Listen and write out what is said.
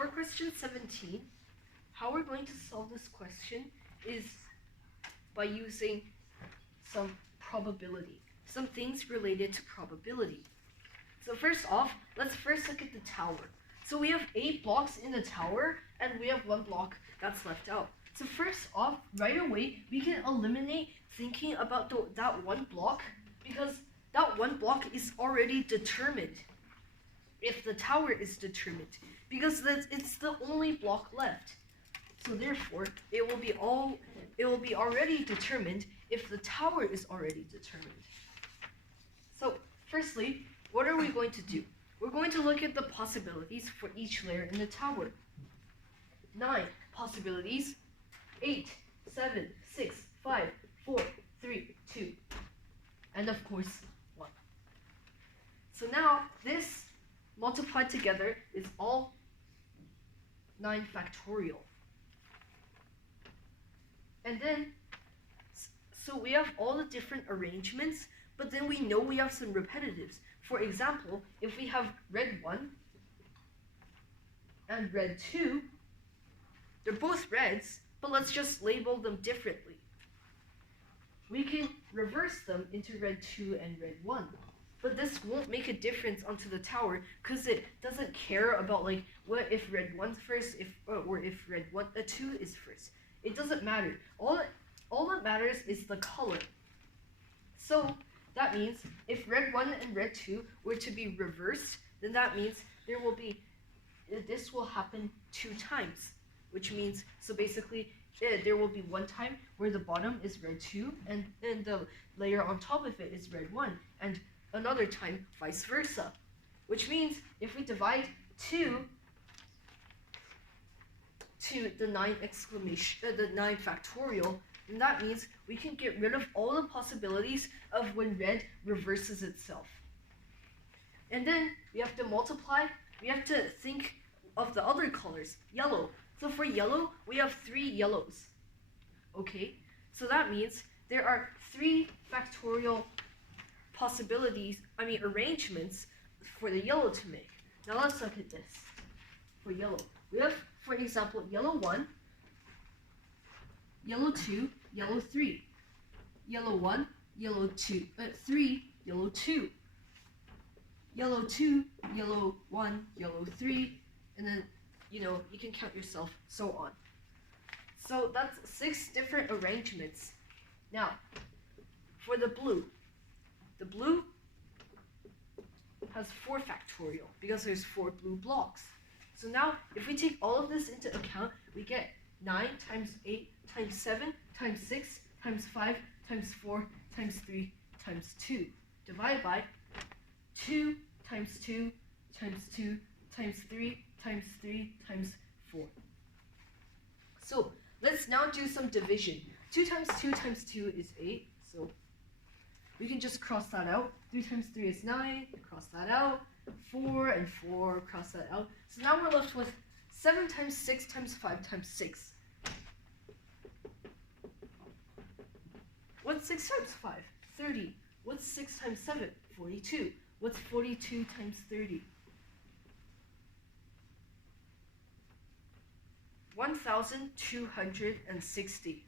For question 17, how we're going to solve this question is by using some probability, some things related to probability. So first off, let's first look at the tower. So we have 8 blocks in the tower, and we have 1 block that's left out. So first off, right away, we can eliminate thinking about that 1 block, because that 1 block is already determined if the tower is determined, because it's the only block left. So therefore, it will be already determined if the tower is already determined. So firstly, what are we going to do? We're going to look at the possibilities for each layer in the tower. 9 possibilities. 8, 7, 6, 5, 4, 3, 2. And of course, 1. So now this multiplied together is all 9 factorial. And then, so we have all the different arrangements, but then we know we have some repetitives. For example, if we have red 1 and red 2, they're both reds, but let's just label them differently. We can reverse them into red 2 and red 1. But this won't make a difference onto the tower because it doesn't care about like what if red 1's first, or if red 2 is first. It doesn't matter. All that matters is the color. So that means if red 1 and red 2 were to be reversed, then that means this will happen 2 times, which means, so basically there will be 1 time where the bottom is red 2 and the layer on top of it is red 1, and another time vice versa, which means if we divide 2 to the 9 factorial, then that means we can get rid of all the possibilities of when red reverses itself. And then we have to multiply, we have to think of the other colors. Yellow. So for yellow, we have 3 yellows. Okay, so that means there are 3 factorial arrangements for the yellow to make. Now let's look at this. For yellow, we have, for example, yellow 1, yellow 2, yellow 3, yellow 1, yellow 2, 3, yellow 2, yellow 2, yellow 1, yellow 3, and then, you can count yourself, so on. So that's 6 different arrangements. Now, for the blue has 4 factorial because there's 4 blue blocks. So now, if we take all of this into account, we get 9 times 8 times 7 times 6 times 5 times 4 times 3 times 2. Divided by 2 times 2 times 2 times 3 times 3 times 4. So let's now do some division. 2 times 2 times 2 is 8, so we can just cross that out. 3 times 3 is 9, cross that out. 4 and 4, cross that out. So now we're left with 7 times 6 times 5 times 6. What's 6 times 5? 30. What's 6 times 7? 42. What's 42 times 30? 1,260.